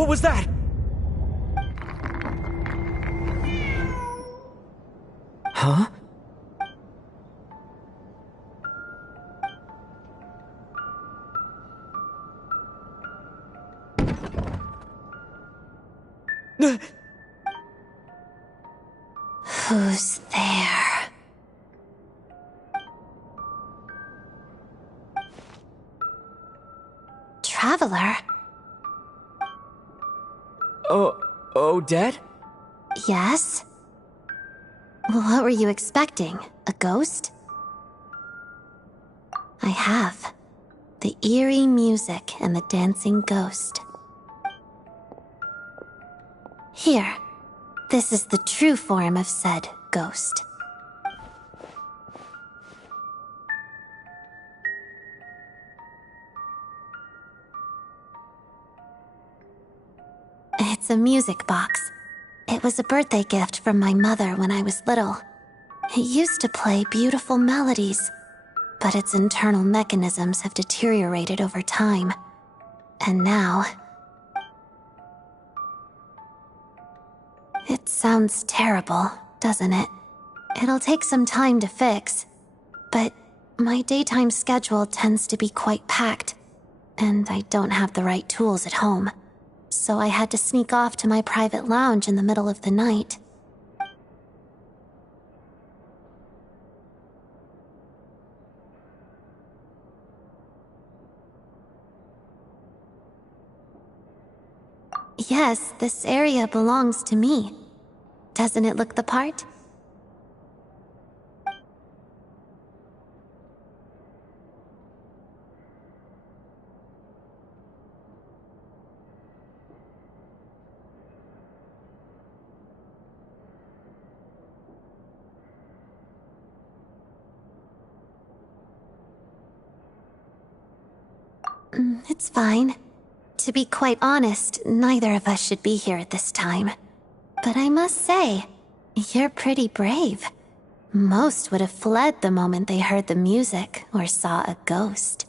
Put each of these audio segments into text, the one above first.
What was that? Huh? Who's there? Traveler? Oh, Dad? Yes? What were you expecting? A ghost? I have. The eerie music and the dancing ghost. Here. This is the true form of said ghost. It's a music box. It was a birthday gift from my mother when I was little. It used to play beautiful melodies, but its internal mechanisms have deteriorated over time. And now... It sounds terrible, doesn't it? It'll take some time to fix, but my daytime schedule tends to be quite packed, and I don't have the right tools at home, so I had to sneak off to my private lounge in the middle of the night. Yes, this area belongs to me. Doesn't it look the part? It's fine. To be quite honest, neither of us should be here at this time. But I must say, you're pretty brave. Most would have fled the moment they heard the music or saw a ghost.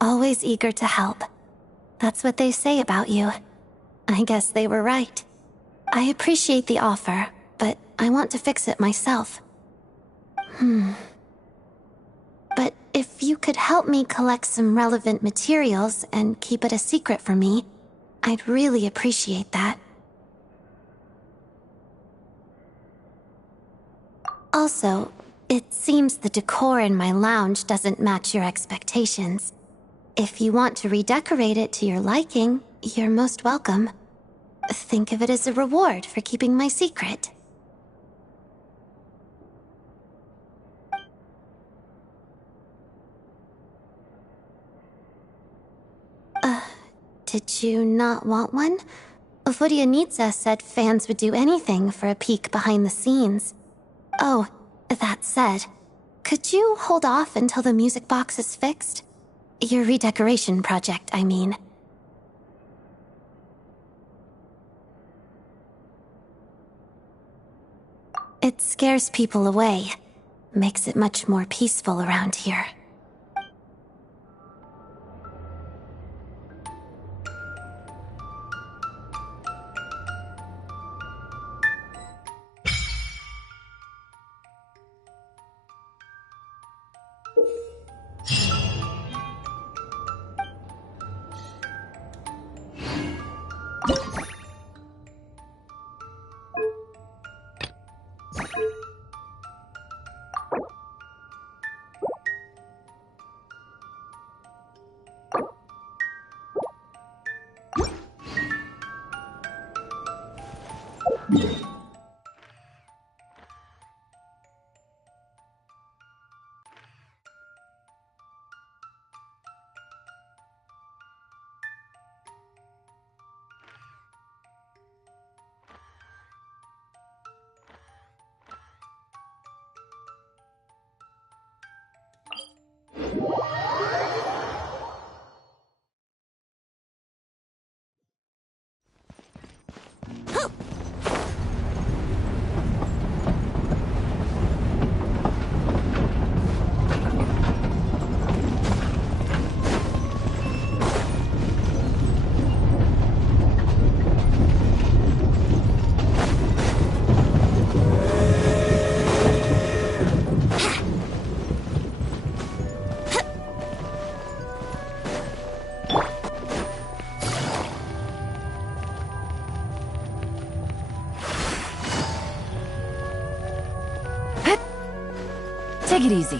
Always eager to help. That's what they say about you. I guess they were right. I appreciate the offer, but I want to fix it myself. But if you could help me collect some relevant materials and keep it a secret from me, I'd really appreciate that. Also, it seems the decor in my lounge doesn't match your expectations. If you want to redecorate it to your liking, you're most welcome. Think of it as a reward for keeping my secret. Did you not want one? Vodyanitsa said fans would do anything for a peek behind the scenes. Oh, that said, could you hold off until the music box is fixed? Your redecoration project, I mean. It scares people away. Makes it much more peaceful around here. Take it easy.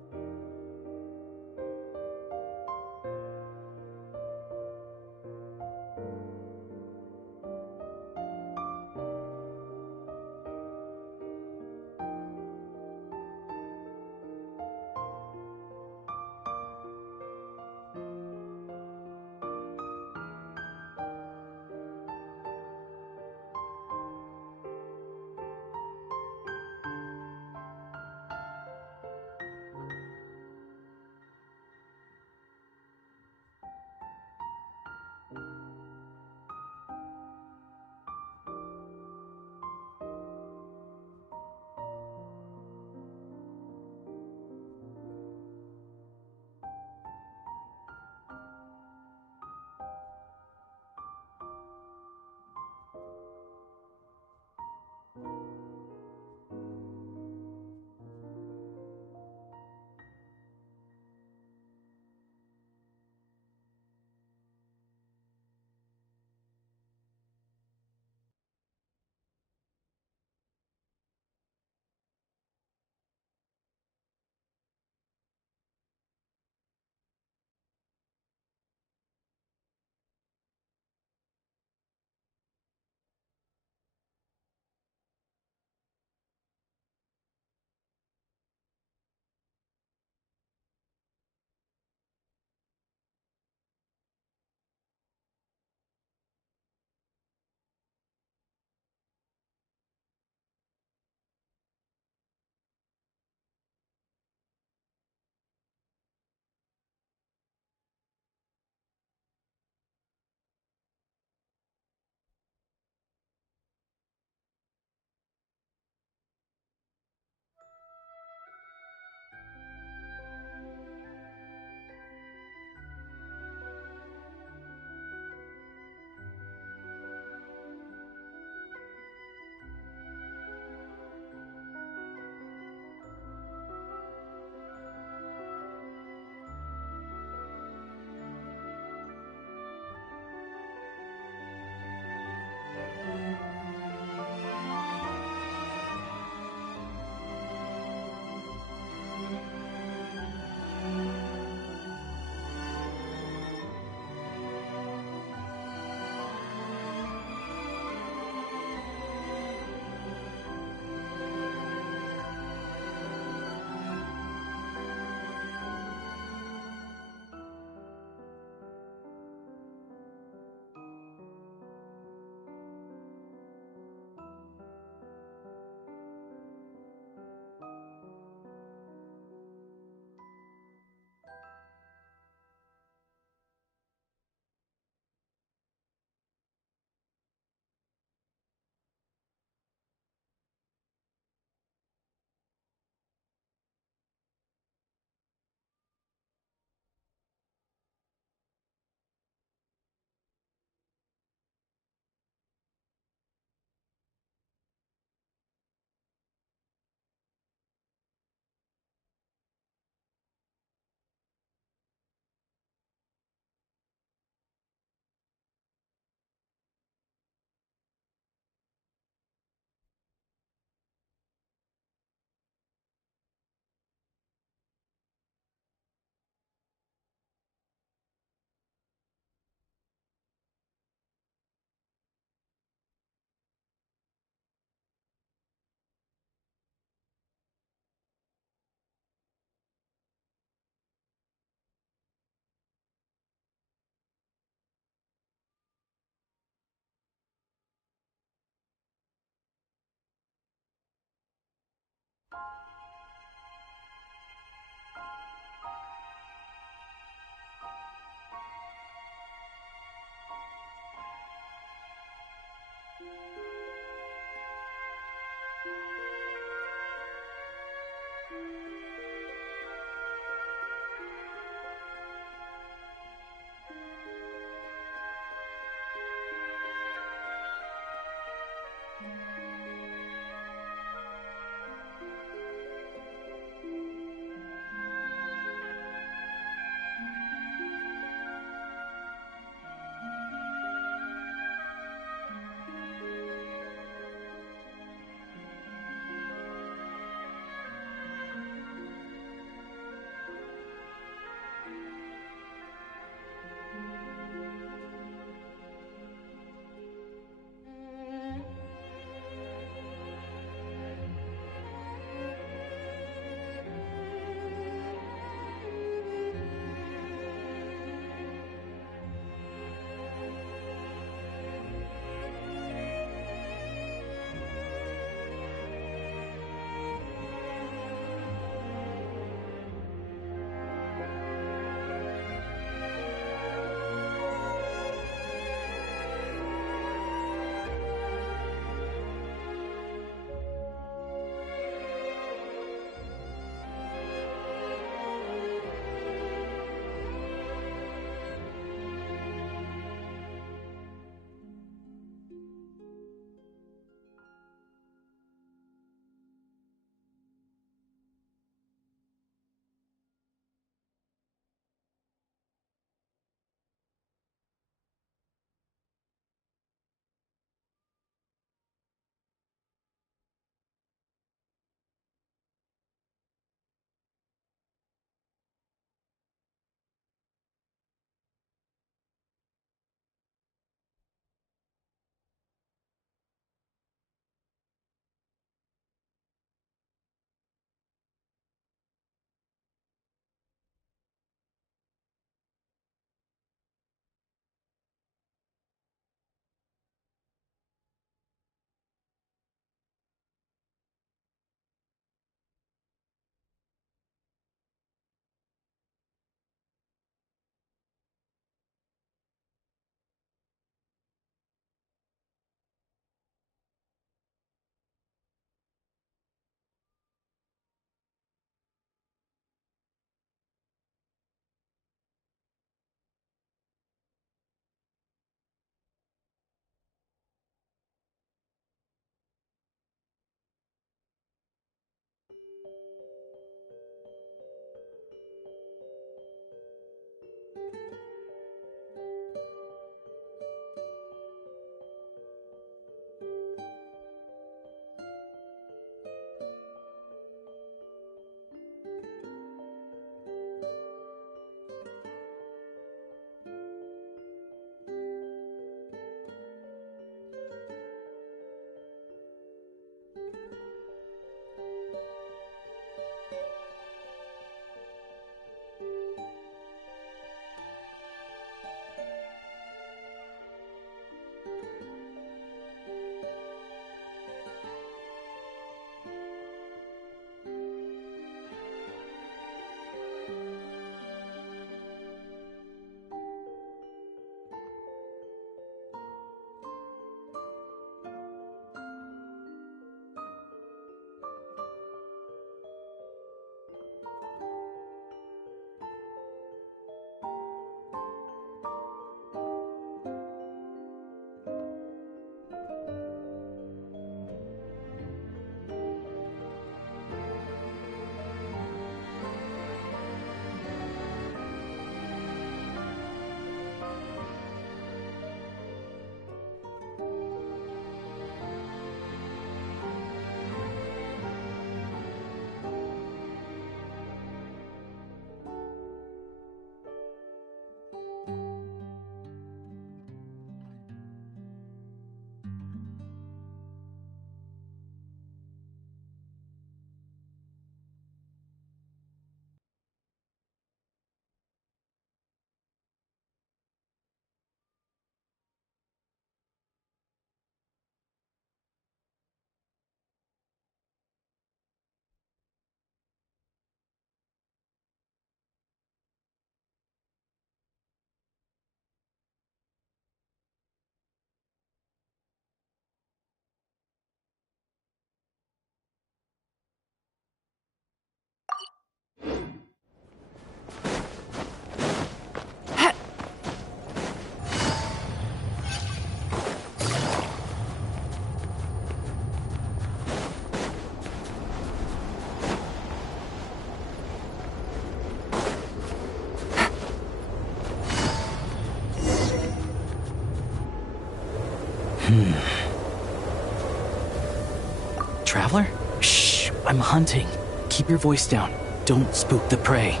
Traveler? Shh, I'm hunting. Keep your voice down. Don't spook the prey.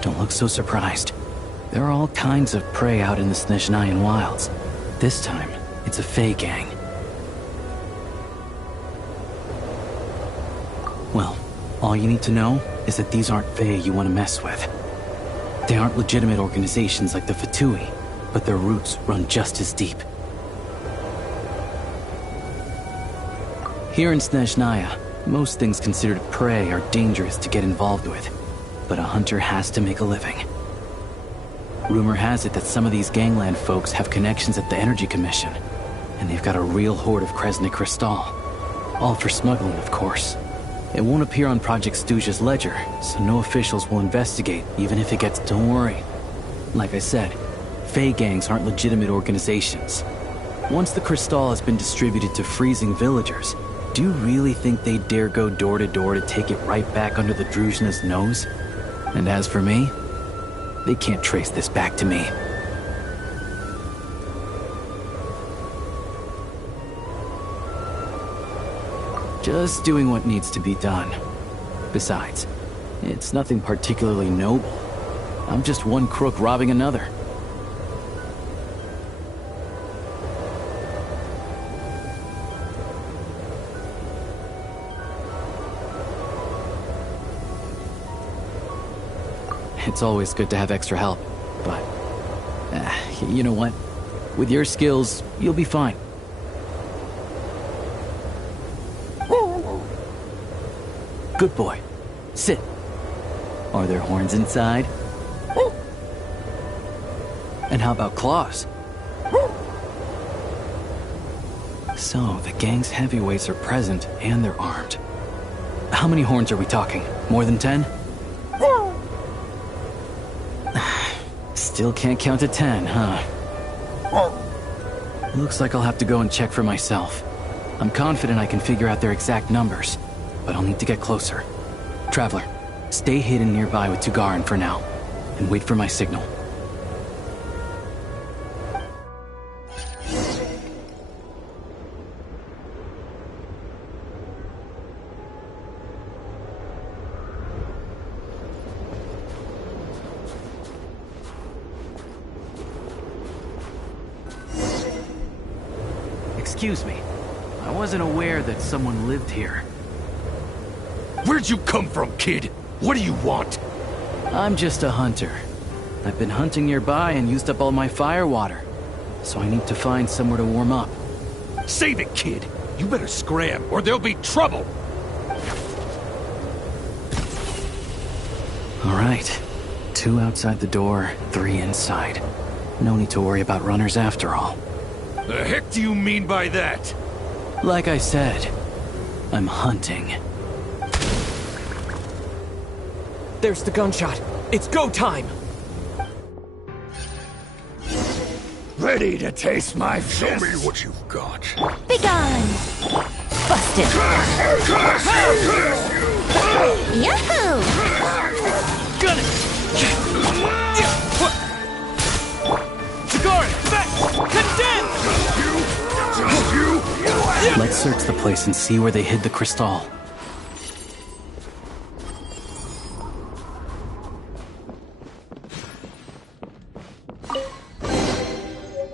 Don't look so surprised. There are all kinds of prey out in the Snezhnayan wilds. This time, it's a Fae gang. Well, all you need to know is that these aren't Fae you want to mess with. They aren't legitimate organizations like the Fatui, but their roots run just as deep. Here in Snezhnaya, most things considered prey are dangerous to get involved with, but a hunter has to make a living. Rumor has it that some of these gangland folks have connections at the Energy Commission, and they've got a real hoard of Kresnik Crystal. All for smuggling, of course. It won't appear on Project Stuja's ledger, so no officials will investigate, even if it gets... Don't worry. Like I said, Fae gangs aren't legitimate organizations. Once the Crystal has been distributed to freezing villagers, do you really think they'd dare go door to door to take it right back under the Druzhna's nose? And as for me, they can't trace this back to me. Just doing what needs to be done. Besides, it's nothing particularly noble. I'm just one crook robbing another. It's always good to have extra help, but... you know what? With your skills, you'll be fine. Good boy. Sit. Are there horns inside? And how about claws? So, the gang's heavyweights are present, and they're armed. How many horns are we talking? More than 10? Still can't count to 10, huh? Looks like I'll have to go and check for myself. I'm confident I can figure out their exact numbers, but I'll need to get closer. Traveler, stay hidden nearby with Tugarin for now, and wait for my signal. Excuse me. I wasn't aware that someone lived here. Where'd you come from, kid? What do you want? I'm just a hunter. I've been hunting nearby and used up all my fire water, so I need to find somewhere to warm up. Save it, kid. You better scram, or there'll be trouble. All right. 2 outside the door, 3 inside. No need to worry about runners after all. The heck do you mean by that? Like I said, I'm hunting. There's the gunshot. It's go time! Ready to taste my fist? Show me what you've got. Begone! Busted! Yahoo! Gun it! Tugarin, back! Condemn! Let's search the place and see where they hid the crystal.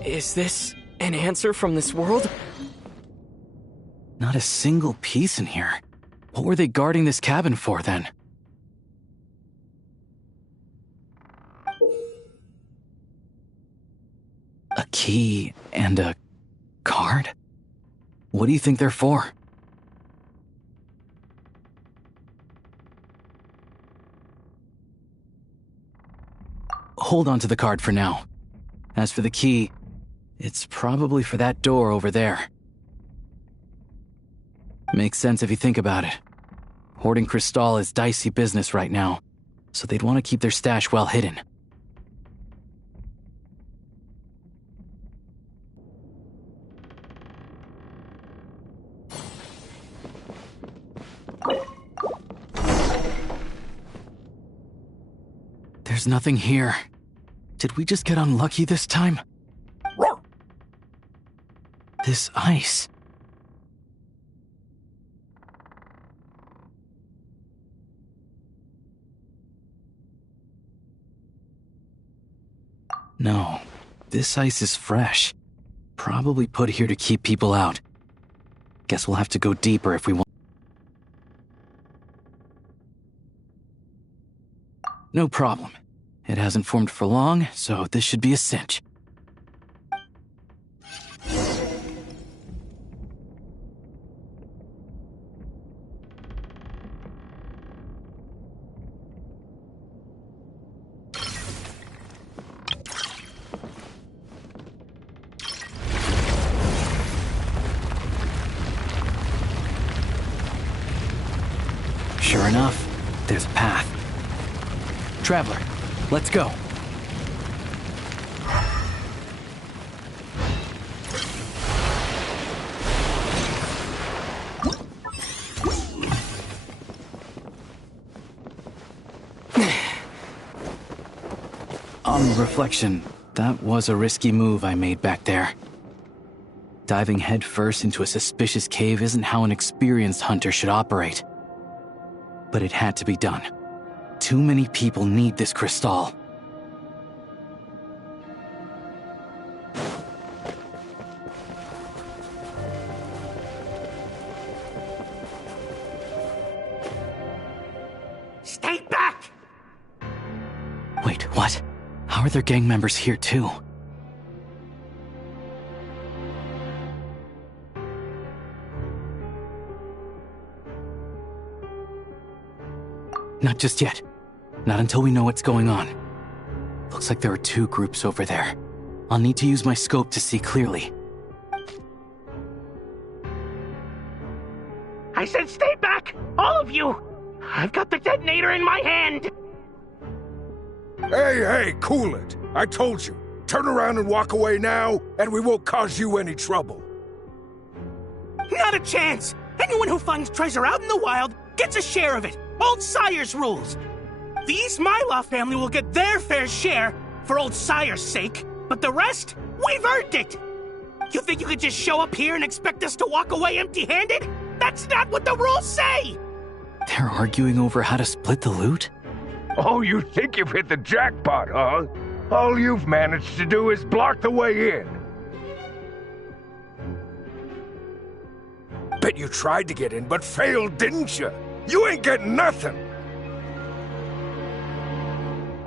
Is this an answer from this world? Not a single piece in here. What were they guarding this cabin for, then? A key and a card? What do you think they're for? Hold on to the card for now. As for the key, it's probably for that door over there. Makes sense if you think about it. Hoarding Crystal is dicey business right now, so they'd want to keep their stash well hidden. There's nothing here. Did we just get unlucky this time? This ice. No, this ice is fresh. Probably put here to keep people out. Guess we'll have to go deeper if we want. No problem. It hasn't formed for long, so this should be a cinch. Sure enough, there's a path. Traveler, let's go. On reflection, that was a risky move I made back there. Diving headfirst into a suspicious cave isn't how an experienced hunter should operate. But it had to be done. Too many people need this crystal. Stay back! Wait, what? How are their gang members here too? Not just yet. Not until we know what's going on. Looks like there are two groups over there. I'll need to use my scope to see clearly. I said stay back! All of you! I've got the detonator in my hand! Hey, cool it. I told you. Turn around and walk away now, and we won't cause you any trouble. Not a chance! Anyone who finds treasure out in the wild gets a share of it. Old Sire's rules. The Ismailov family will get their fair share for Old Sire's sake, but the rest, we've earned it! You think you could just show up here and expect us to walk away empty-handed? That's not what the rules say! They're arguing over how to split the loot? Oh, you think you've hit the jackpot, huh? All you've managed to do is block the way in. Bet you tried to get in, but failed, didn't you? You ain't getting nothing!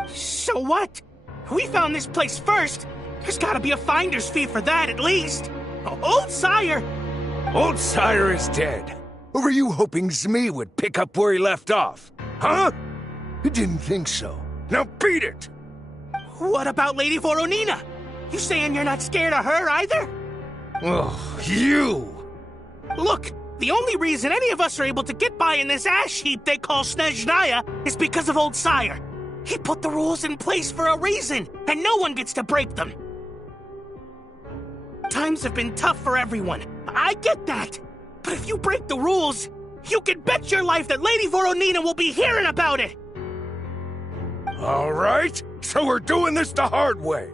So what? We found this place first. There's gotta be a finder's fee for that, at least. Old Sire! Old Sire is dead. Or were you hoping Zmi would pick up where he left off? Huh? You didn't think so. Now beat it! What about Lady Voronina? You saying you're not scared of her either? Oh, you! Look, the only reason any of us are able to get by in this ash heap they call Snezhnaya is because of Old Sire. He put the rules in place for a reason, and no one gets to break them. Times have been tough for everyone. I get that. But if you break the rules, you can bet your life that Lady Voronina will be hearing about it. All right, so we're doing this the hard way.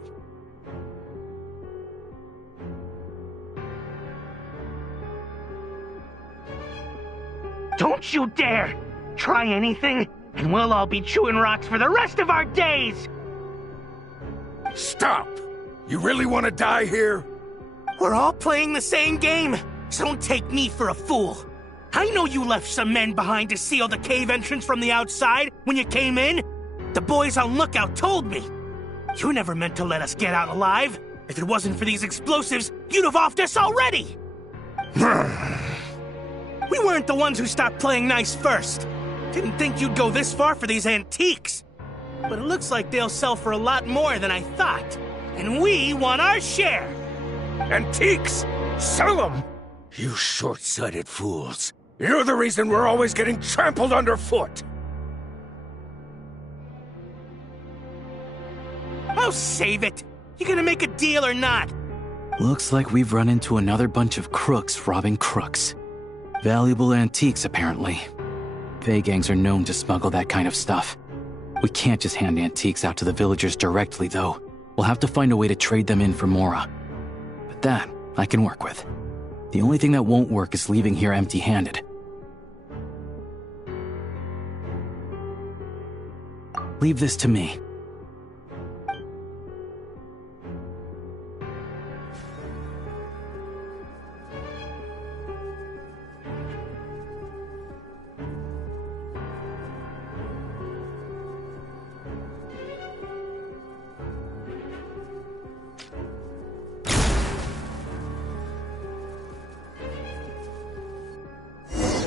Don't you dare! Try anything, and we'll all be chewing rocks for the rest of our days! Stop! You really want to die here? We're all playing the same game, so don't take me for a fool. I know you left some men behind to seal the cave entrance from the outside when you came in. The boys on lookout told me. You never meant to let us get out alive. If it wasn't for these explosives, you'd have offed us already! We weren't the ones who stopped playing nice first. Didn't think you'd go this far for these antiques. But it looks like they'll sell for a lot more than I thought. And we want our share. Antiques? Sell them? You short-sighted fools. You're the reason we're always getting trampled underfoot! Oh, save it! You gonna make a deal or not? Looks like we've run into another bunch of crooks robbing crooks. Valuable antiques, apparently. Fey gangs are known to smuggle that kind of stuff. We can't just hand antiques out to the villagers directly, though. We'll have to find a way to trade them in for Mora. But that, I can work with. The only thing that won't work is leaving here empty-handed. Leave this to me.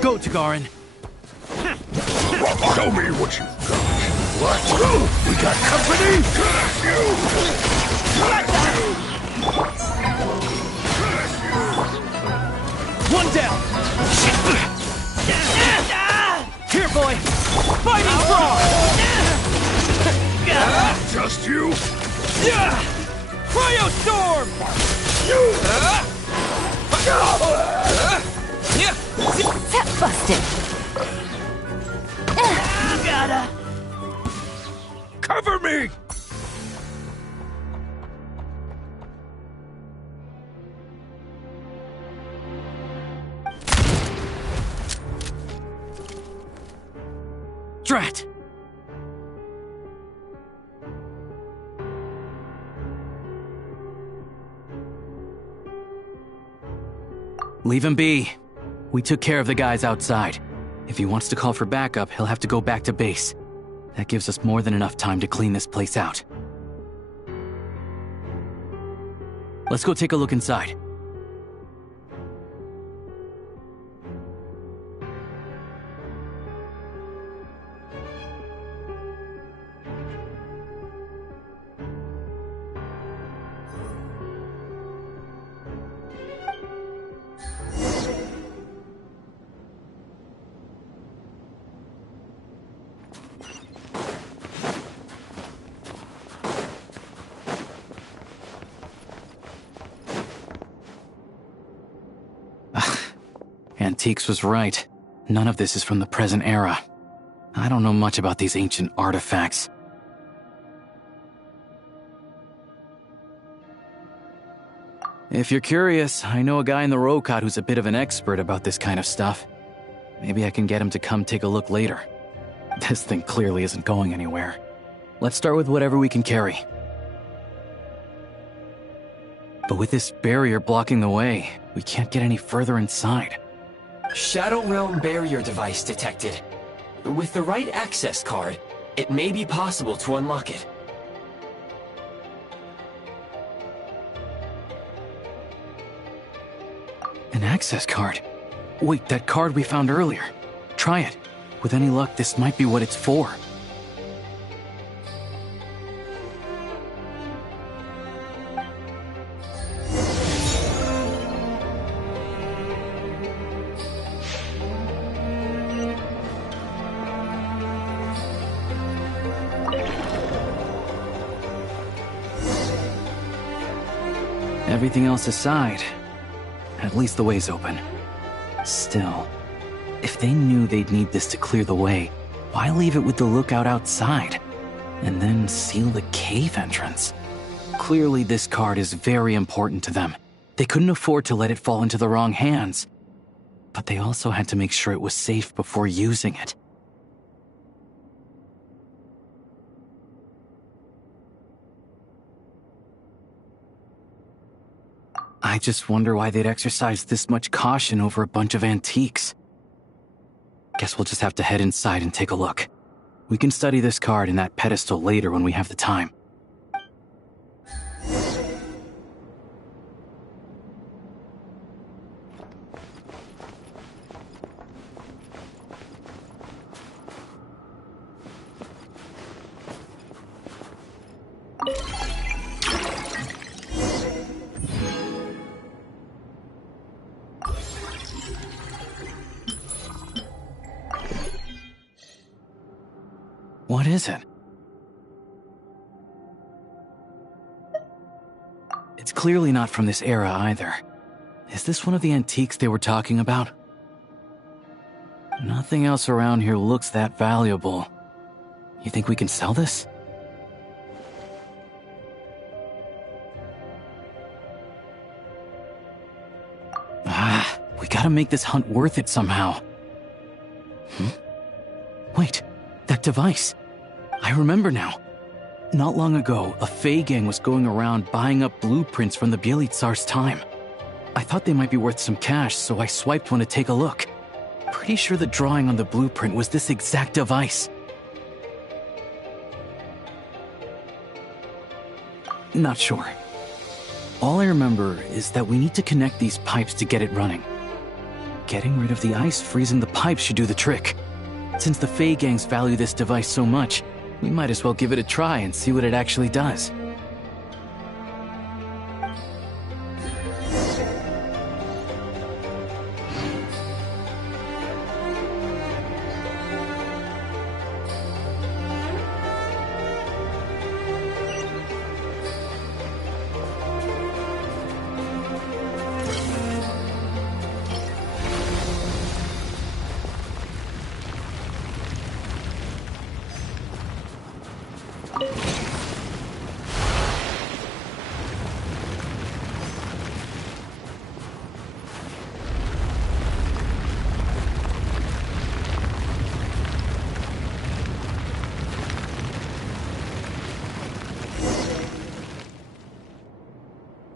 Go, Tagarin. Show me what you've got. What? We got company? One down! Here, boy! Fighting frog! Just you? Cryo storm! Tap busted. Gotta. Cover me! Drat! Leave him be. We took care of the guys outside. If he wants to call for backup, he'll have to go back to base. That gives us more than enough time to clean this place out. Let's go take a look inside. Antiques was right. None of this is from the present era. I don't know much about these ancient artifacts. If you're curious, I know a guy in the Rokot who's a bit of an expert about this kind of stuff. Maybe I can get him to come take a look later. This thing clearly isn't going anywhere. Let's start with whatever we can carry. But with this barrier blocking the way, we can't get any further inside. Shadow Realm barrier device detected. With the right access card, it may be possible to unlock it. An access card? Wait, that card we found earlier. Try it. With any luck, this might be what it's for. Everything else aside, at least the way's open. Still, if they knew they'd need this to clear the way, why leave it with the lookout outside? And then seal the cave entrance? Clearly this card is very important to them. They couldn't afford to let it fall into the wrong hands. But they also had to make sure it was safe before using it. I just wonder why they'd exercise this much caution over a bunch of antiques. Guess we'll just have to head inside and take a look. We can study this card and that pedestal later when we have the time. What is it? It's clearly not from this era either. Is this one of the antiques they were talking about? Nothing else around here looks that valuable. You think we can sell this? We gotta make this hunt worth it somehow. Wait, that device. I remember now. Not long ago, a Fey gang was going around buying up blueprints from the Bielitsar's time. I thought they might be worth some cash, so I swiped one to take a look. Pretty sure the drawing on the blueprint was this exact device. Not sure. All I remember is that we need to connect these pipes to get it running. Getting rid of the ice freezing the pipes should do the trick. Since the Fey gangs value this device so much, we might as well give it a try and see what it actually does.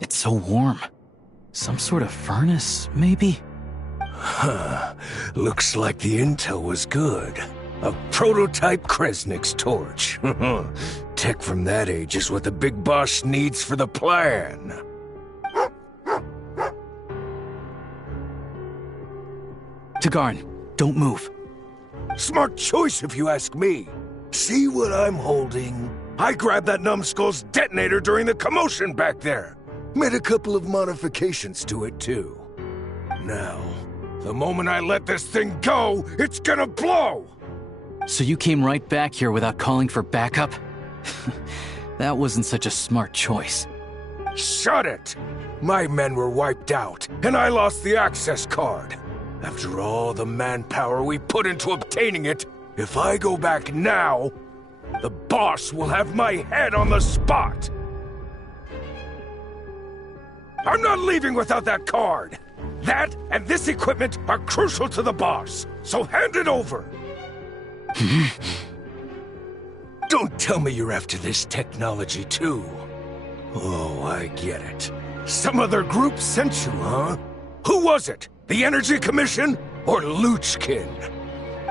So warm. Some sort of furnace, maybe? Huh. Looks like the intel was good. A prototype Kresnik's torch. Tech from that age is what the big boss needs for the plan. Tagarin, don't move. Smart choice if you ask me. See what I'm holding? I grabbed that numbskull's detonator during the commotion back there. Made a couple of modifications to it, too. Now, the moment I let this thing go, it's gonna blow! So you came right back here without calling for backup? That wasn't such a smart choice. Shut it! My men were wiped out, and I lost the access card. After all the manpower we put into obtaining it, if I go back now, the boss will have my head on the spot! I'm not leaving without that card! That and this equipment are crucial to the boss, so hand it over! Don't tell me you're after this technology too. Oh, I get it. Some other group sent you, huh? Who was it? The Energy Commission or Luchkin?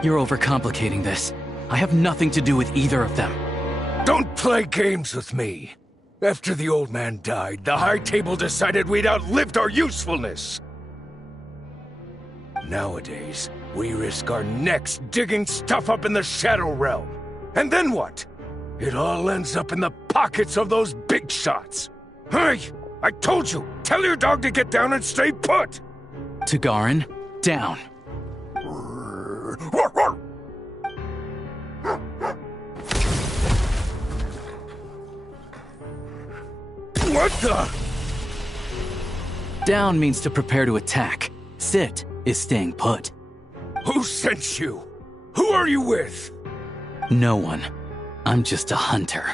You're overcomplicating this. I have nothing to do with either of them. Don't play games with me. After the old man died, the High Table decided we'd outlived our usefulness. Nowadays, we risk our necks digging stuff up in the Shadow Realm. And then what? It all ends up in the pockets of those big shots. Hey, I told you, tell your dog to get down and stay put! Tagarin, down. What the? Down means to prepare to attack. Sit is staying put. Who sent you? Who are you with? No one. I'm just a hunter.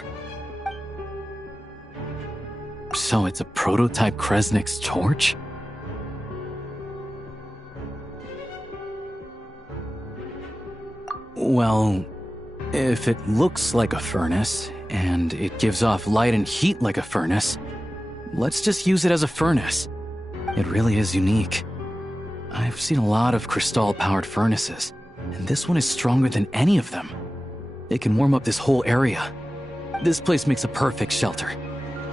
So it's a prototype Kresnik's torch? Well, if it looks like a furnace, and it gives off light and heat like a furnace, let's just use it as a furnace. It really is unique. I've seen a lot of crystal-powered furnaces, and this one is stronger than any of them. It can warm up this whole area. This place makes a perfect shelter.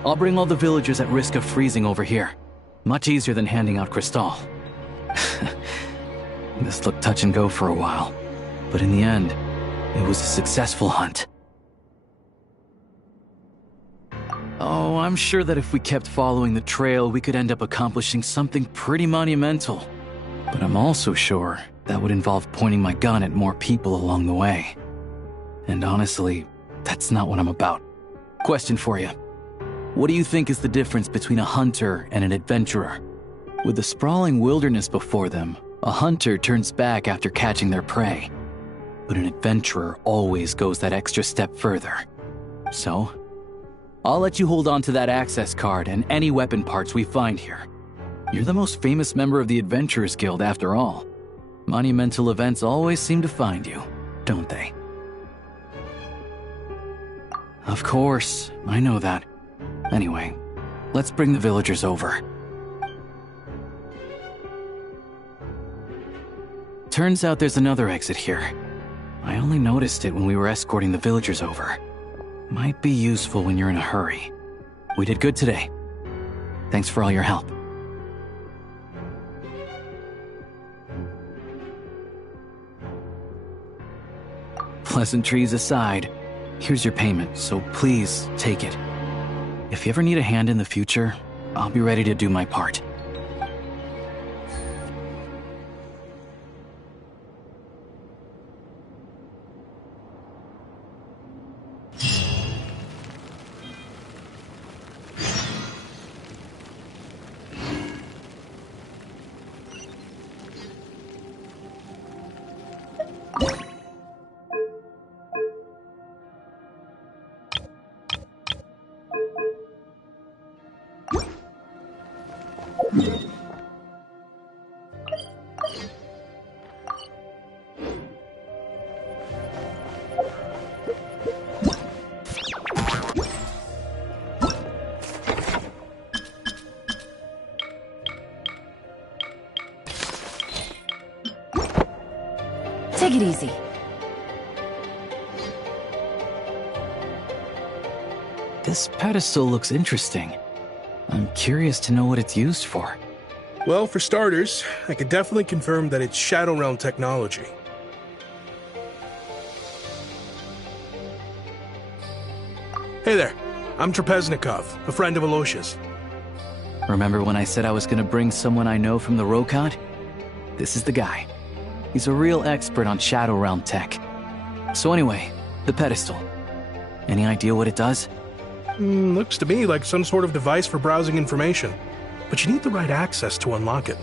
I'll bring all the villagers at risk of freezing over here. Much easier than handing out crystal. This looked touch and go for a while, but in the end, it was a successful hunt. Oh, I'm sure that if we kept following the trail, we could end up accomplishing something pretty monumental. But I'm also sure that would involve pointing my gun at more people along the way. And honestly, that's not what I'm about. Question for you. What do you think is the difference between a hunter and an adventurer? With the sprawling wilderness before them, a hunter turns back after catching their prey. But an adventurer always goes that extra step further. So, I'll let you hold on to that access card and any weapon parts we find here. You're the most famous member of the Adventurers Guild after all. Monumental events always seem to find you, don't they? Of course, I know that. Anyway, let's bring the villagers over. Turns out there's another exit here. I only noticed it when we were escorting the villagers over. Might be useful when you're in a hurry. We did good today. Thanks for all your help. Pleasantries aside, here's your payment, so please take it. If you ever need a hand in the future, I'll be ready to do my part. Take it easy. This pedestal looks interesting. I'm curious to know what it's used for. Well, for starters, I could definitely confirm that it's Shadow Realm technology. Hey there, I'm Trapeznikov, a friend of Alosha's. Remember when I said I was gonna bring someone I know from the Rokad? This is the guy. He's a real expert on Shadow Realm tech. So anyway, the pedestal. Any idea what it does? Looks to me like some sort of device for browsing information, but you need the right access to unlock it.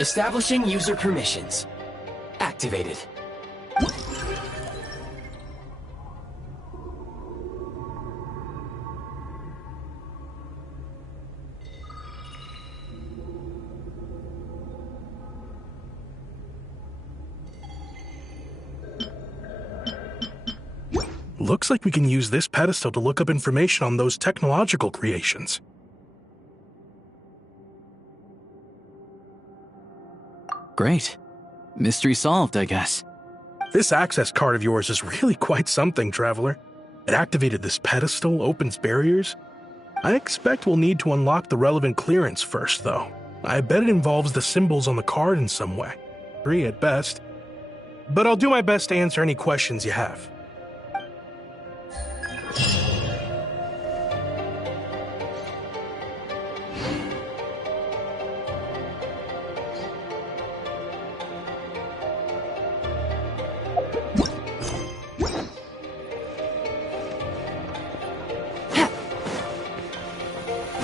Establishing user permissions. Activated. Looks like we can use this pedestal to look up information on those technological creations. Great. Mystery solved, I guess. This access card of yours is really quite something, Traveler. It activated this pedestal, opens barriers. I expect we'll need to unlock the relevant clearance first, though. I bet it involves the symbols on the card in some way. 3 at best. But I'll do my best to answer any questions you have.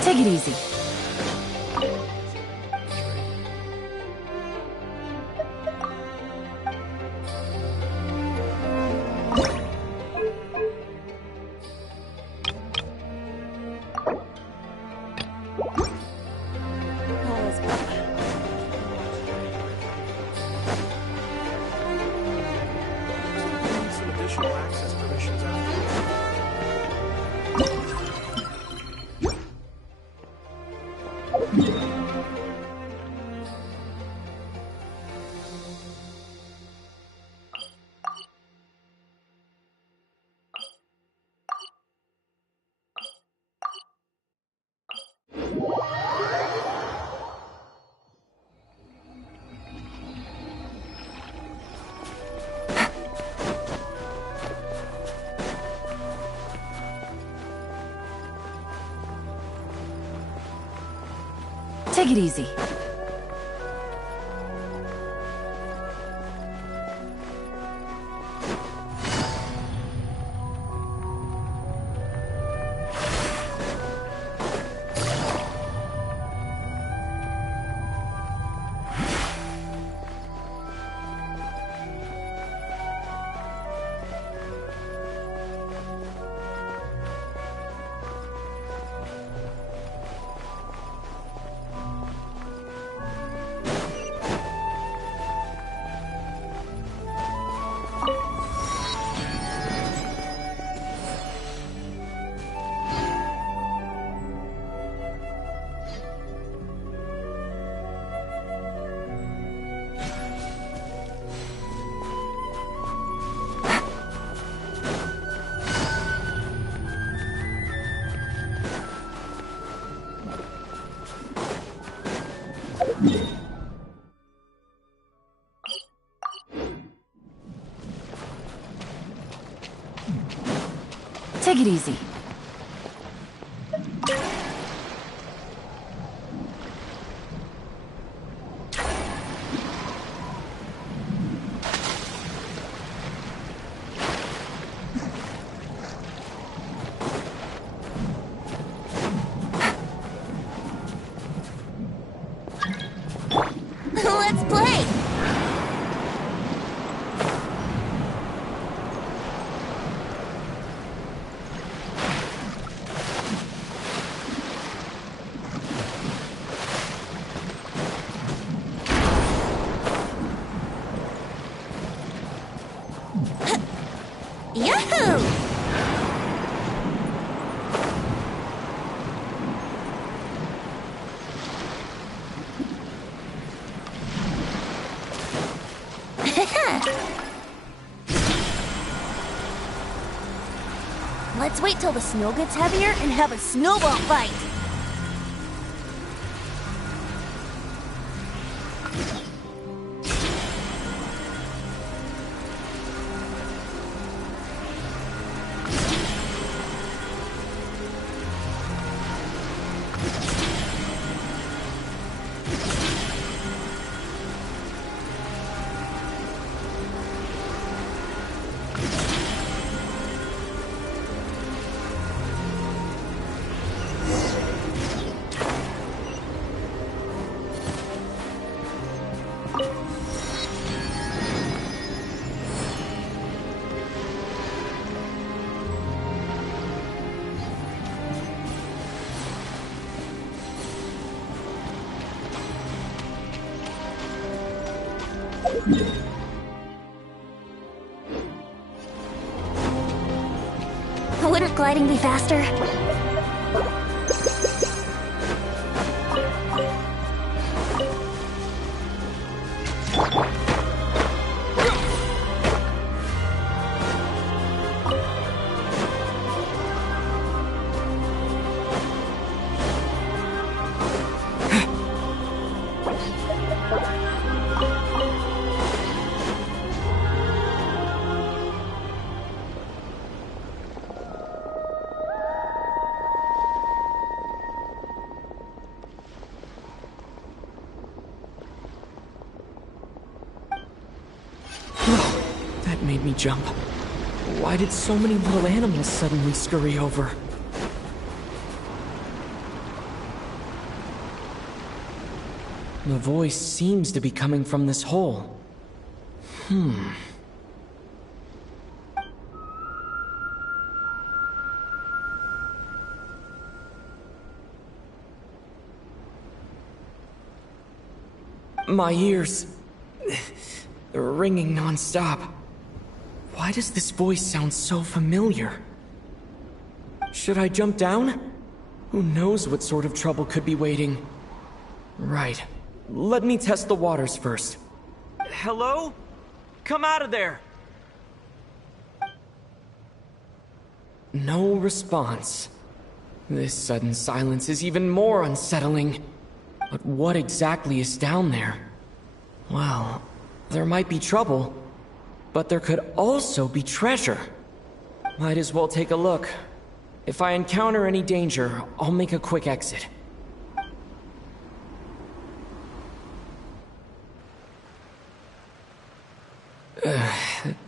Take it easy. Some additional access permissions after. Take it easy. Take it easy. Let's play! Yahoo! Let's wait till the snow gets heavier and have a snowball fight. Wouldn't gliding be faster? me jump? Why did so many little animals suddenly scurry over? The voice seems to be coming from this hole. My ears... they're ringing non-stop. Why does this voice sound so familiar? Should I jump down? Who knows what sort of trouble could be waiting? Right. Let me test the waters first. Hello? Come out of there! No response. This sudden silence is even more unsettling. But what exactly is down there? Well, there might be trouble, but there could also be treasure. Might as well take a look. If I encounter any danger, I'll make a quick exit.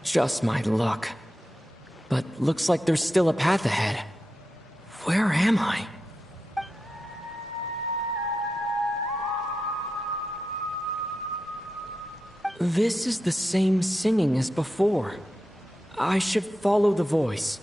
Just my luck. But looks like there's still a path ahead. Where am I? This is the same singing as before. I should follow the voice.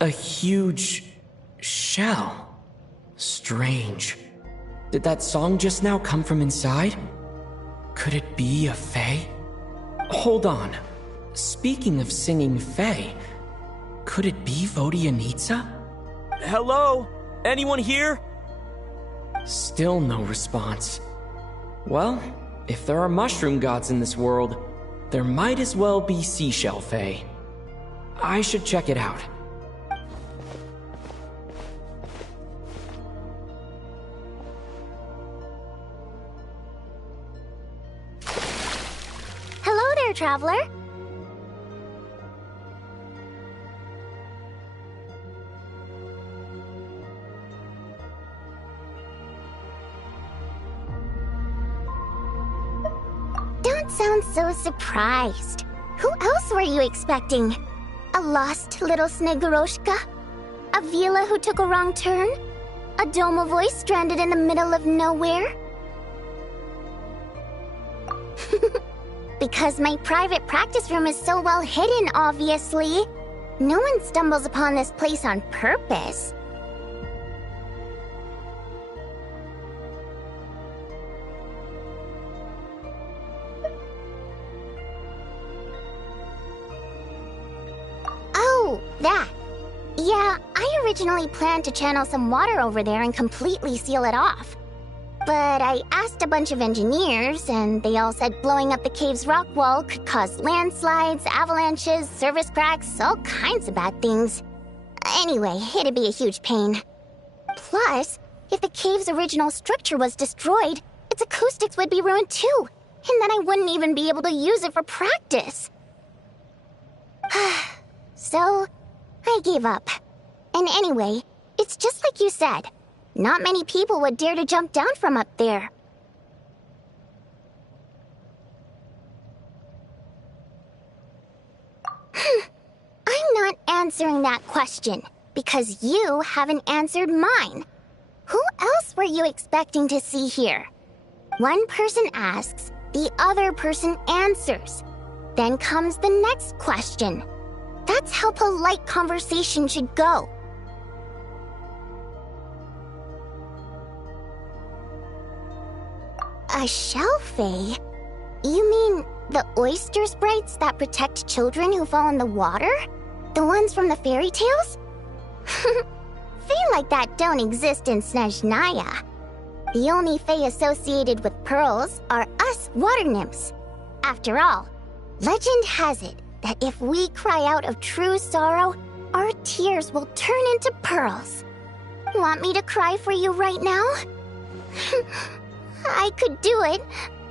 A huge shell. Strange. Did that song just now come from inside? Could it be a fae? Hold on. Speaking of singing fae, could it be Vodianitsa? Hello? Anyone here? Still no response. Well, if there are mushroom gods in this world, there might as well be seashell fae. I should check it out. Traveler? Don't sound so surprised. Who else were you expecting? A lost little Snegoroshka? A Vila who took a wrong turn? A Doma voice stranded in the middle of nowhere? Because my private practice room is so well hidden, obviously. No one stumbles upon this place on purpose. Oh, that. Yeah, I originally planned to channel some water over there and completely seal it off. But I asked a bunch of engineers, and they all said blowing up the cave's rock wall could cause landslides, avalanches, surface cracks, all kinds of bad things. Anyway, it'd be a huge pain. Plus, if the cave's original structure was destroyed, its acoustics would be ruined too, and then I wouldn't even be able to use it for practice. So, I gave up. And anyway, it's just like you said. Not many people would dare to jump down from up there. I'm not answering that question, because you haven't answered mine. Who else else were you expecting to see here? One person asks, the other person answers. Then comes the next question. That's how polite conversation should go. A shell fae? You mean the oyster sprites that protect children who fall in the water? The ones from the fairy tales? Fae like that don't exist in Snezhnaya. The only fae associated with pearls are us water nymphs. After all, legend has it that if we cry out of true sorrow, our tears will turn into pearls. Want me to cry for you right now? I could do it.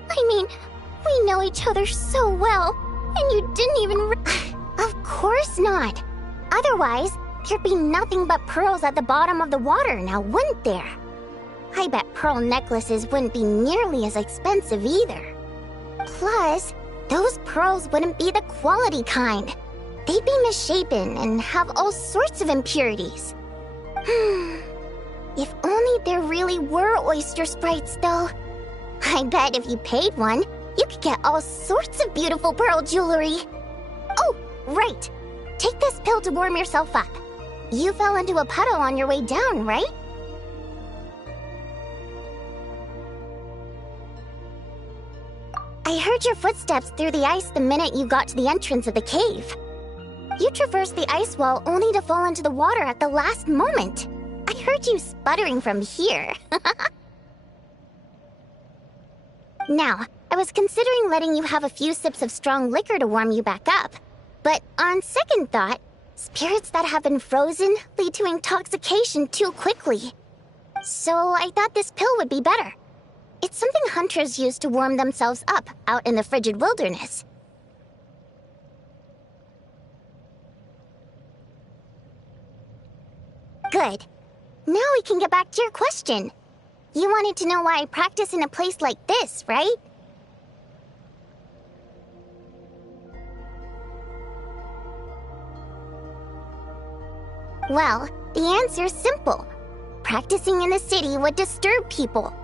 I mean, we know each other so well, and you didn't even Of course not. Otherwise, there'd be nothing but pearls at the bottom of the water now, wouldn't there? I bet pearl necklaces wouldn't be nearly as expensive either. Plus, those pearls wouldn't be the quality kind. They'd be misshapen and have all sorts of impurities. If only there really were oyster sprites, though. I bet if you paid one, you could get all sorts of beautiful pearl jewelry. Oh, right. Take this pill to warm yourself up. You fell into a puddle on your way down, right? I heard your footsteps through the ice the minute you got to the entrance of the cave. You traversed the ice wall only to fall into the water at the last moment. I heard you sputtering from here. Now, I was considering letting you have a few sips of strong liquor to warm you back up. But on second thought, spirits that have been frozen lead to intoxication too quickly. So I thought this pill would be better. It's something hunters use to warm themselves up out in the frigid wilderness. Good. Now we can get back to your question. You wanted to know why I practice in a place like this, right? Well, the answer's simple. Practicing in the city would disturb people.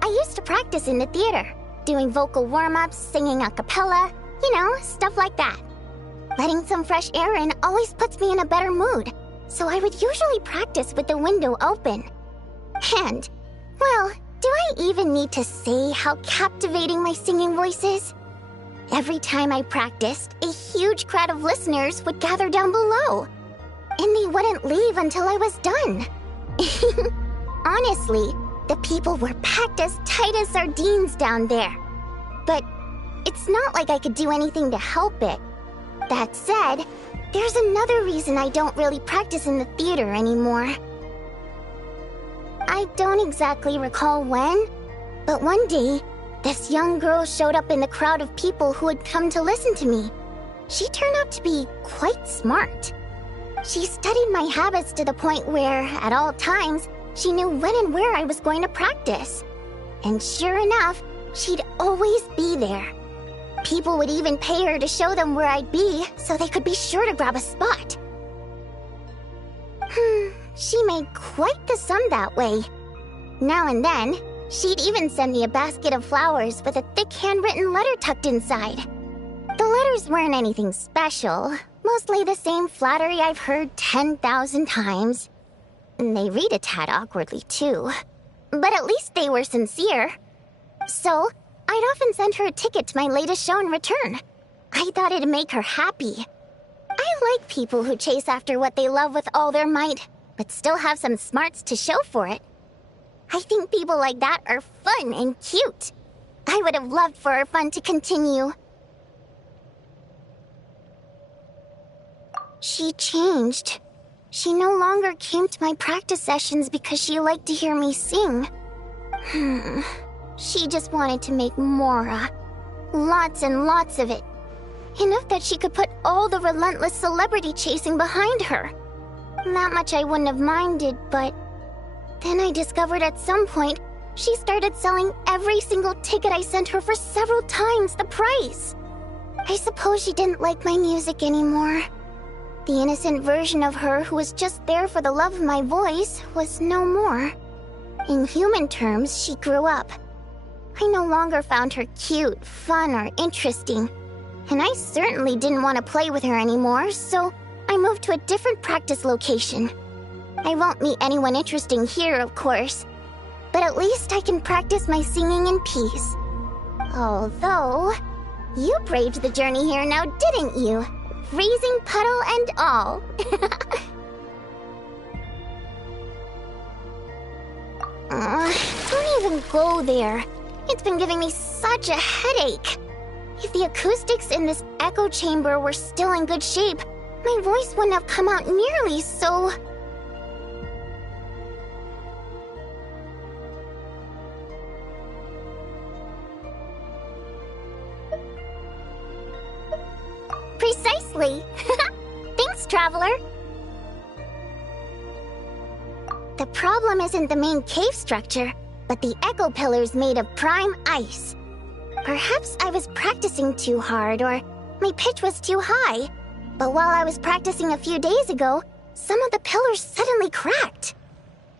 I used to practice in the theater, doing vocal warm-ups, singing a cappella, you know, stuff like that. Letting some fresh air in always puts me in a better mood, so I would usually practice with the window open. And, well, do I even need to say how captivating my singing voice is? Every time I practiced, a huge crowd of listeners would gather down below, and they wouldn't leave until I was done. Honestly, the people were packed as tight as sardines down there. But it's not like I could do anything to help it. That said, there's another reason I don't really practice in the theater anymore. I don't exactly recall when, but one day, this young girl showed up in the crowd of people who had come to listen to me. She turned out to be quite smart. She studied my habits to the point where, at all times, she knew when and where I was going to practice. And sure enough, she'd always be there. People would even pay her to show them where I'd be, so they could be sure to grab a spot. She made quite the sum that way. Now and then, she'd even send me a basket of flowers with a thick handwritten letter tucked inside. The letters weren't anything special, mostly the same flattery I've heard 10,000 times. They read a tad awkwardly, too. But at least they were sincere. So, I'd often send her a ticket to my latest show in return. I thought it'd make her happy. I like people who chase after what they love with all their might, but still have some smarts to show for it. I think people like that are fun and cute. I would have loved for our fun to continue. She changed. She no longer came to my practice sessions because she liked to hear me sing. She just wanted to make more. Lots and lots of it. Enough that she could put all the relentless celebrity chasing behind her. That much I wouldn't have minded, but then I discovered at some point she started selling every single ticket I sent her for several times the price. I suppose she didn't like my music anymore. The innocent version of her who was just there for the love of my voice was no more. In human terms, she grew up. I no longer found her cute, fun, or interesting. And I certainly didn't want to play with her anymore, so I moved to a different practice location. I won't meet anyone interesting here, of course. But at least I can practice my singing in peace. Although, you braved the journey here now, didn't you? Freezing puddle and all. Don't even go there. It's been giving me such a headache. If the acoustics in this echo chamber were still in good shape, my voice wouldn't have come out nearly so... Precisely. Thanks, Traveler. The problem isn't the main cave structure, but the echo pillars made of prime ice. Perhaps I was practicing too hard, or my pitch was too high. But while I was practicing a few days ago, some of the pillars suddenly cracked.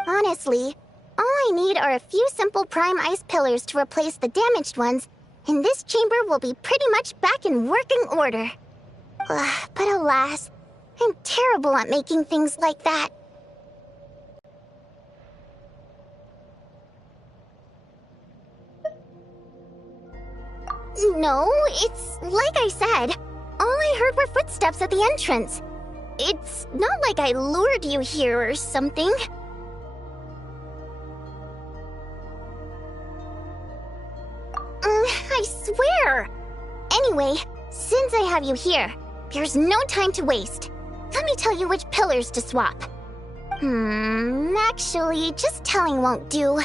Honestly, all I need are a few simple prime ice pillars to replace the damaged ones, and this chamber will be pretty much back in working order. But alas, I'm terrible at making things like that. No, it's like I said. All I heard were footsteps at the entrance. It's not like I lured you here or something. I swear. Anyway, since I have you here, there's no time to waste. Let me tell you which pillars to swap. Actually, just telling won't do.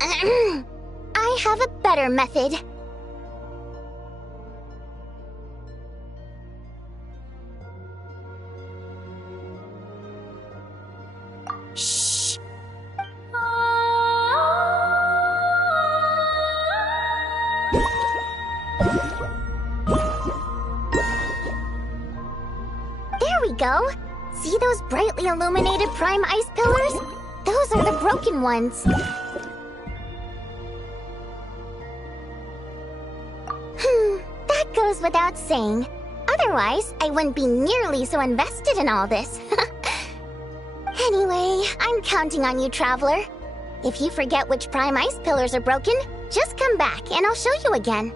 I have a better method. Shh. There we go. See those brightly illuminated prime ice pillars? Those are the broken ones. That goes without saying. Otherwise, I wouldn't be nearly so invested in all this. Anyway, I'm counting on you, Traveler. If you forget which prime ice pillars are broken, just come back and I'll show you again.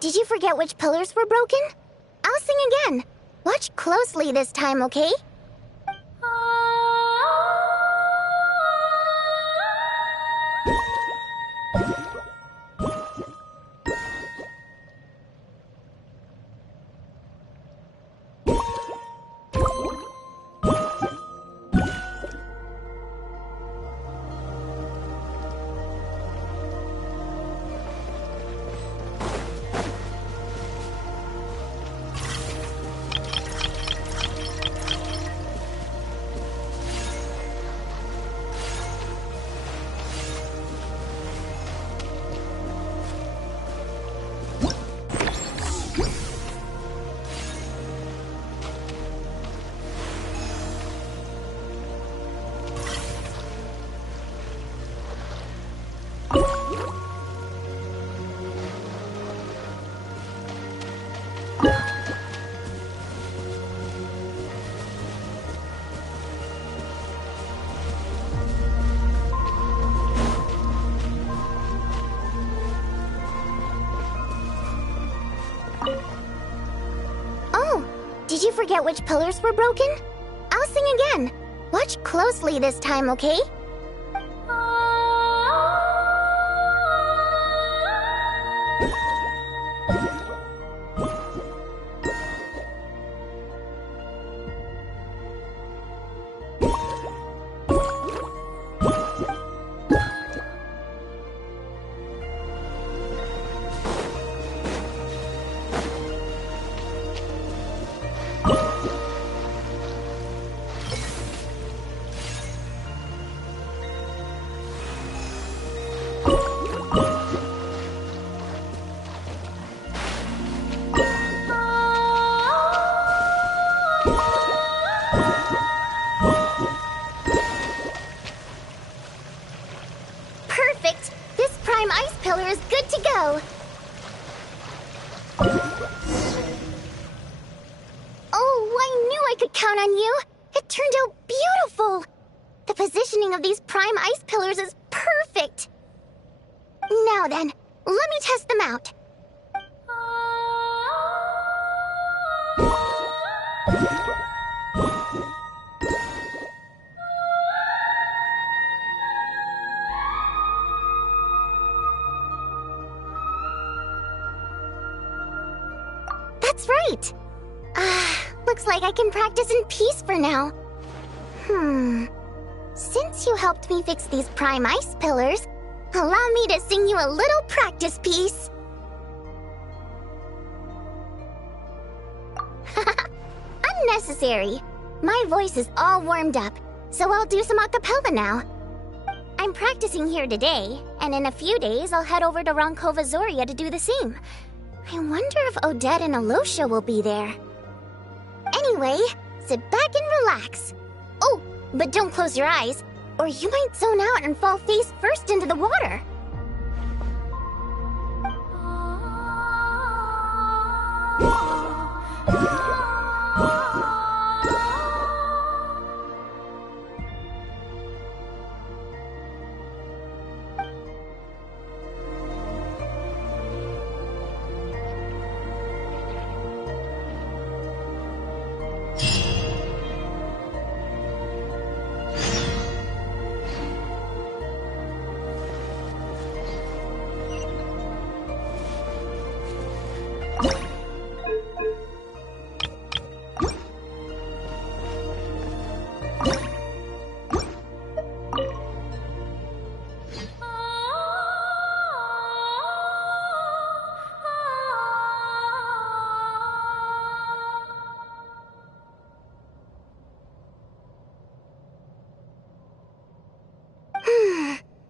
Did you forget which pillars were broken? I'll sing again. Watch closely this time, okay? Did you forget which pillars were broken? I'll sing again. Watch closely this time, okay? Perfect! This prime ice pillar is good to go! Oh, I knew I could count on you! It turned out beautiful! The positioning of these prime ice pillars is perfect! Now then, let me test them out. That's right! Looks like I can practice in peace for now. Since you helped me fix these prime ice pillars, allow me to sing you a little practice piece. Unnecessary. My voice is all warmed up, so I'll do some a cappella now. I'm practicing here today, and in a few days I'll head over to Ronkova Zoria to do the same. I wonder if Odette and Alosha will be there. Anyway, sit back and relax. Oh, but don't close your eyes, or you might zone out and fall face first into the water.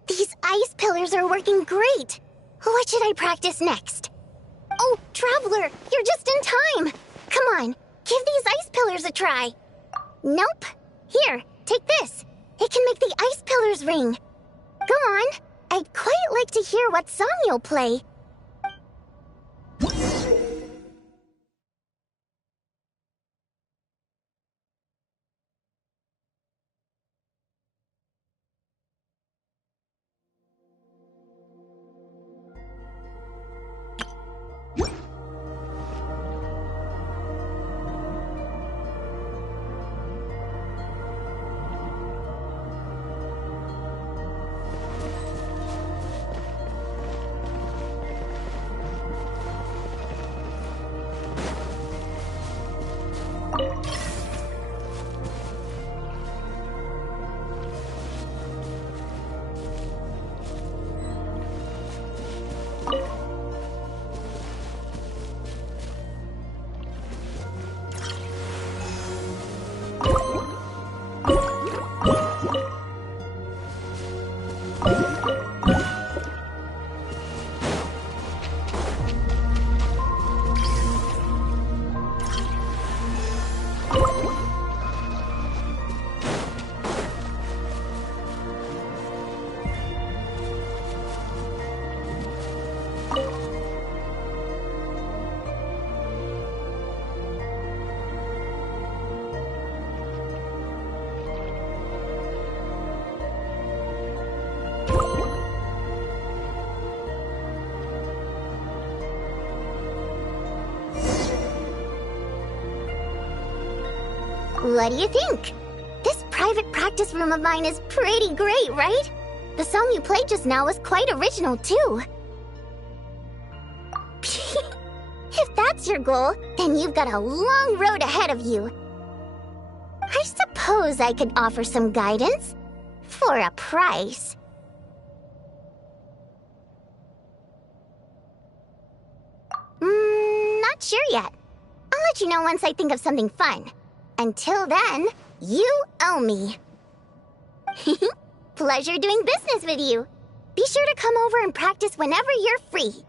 These ice pillars are working great. What should I practice next? Oh, Traveler, you're just in time. Come on, give these ice pillars a try. Nope. Here, take this. It can make the ice pillars ring. Go on. I'd quite like to hear what song you'll play. What do you think? This private practice room of mine is pretty great, right? The song you played just now was quite original, too. If that's your goal, then you've got a long road ahead of you. I suppose I could offer some guidance for a price. Not sure yet. I'll let you know once I think of something fun. Until then, you owe me. Pleasure doing business with you. Be sure to come over and practice whenever you're free.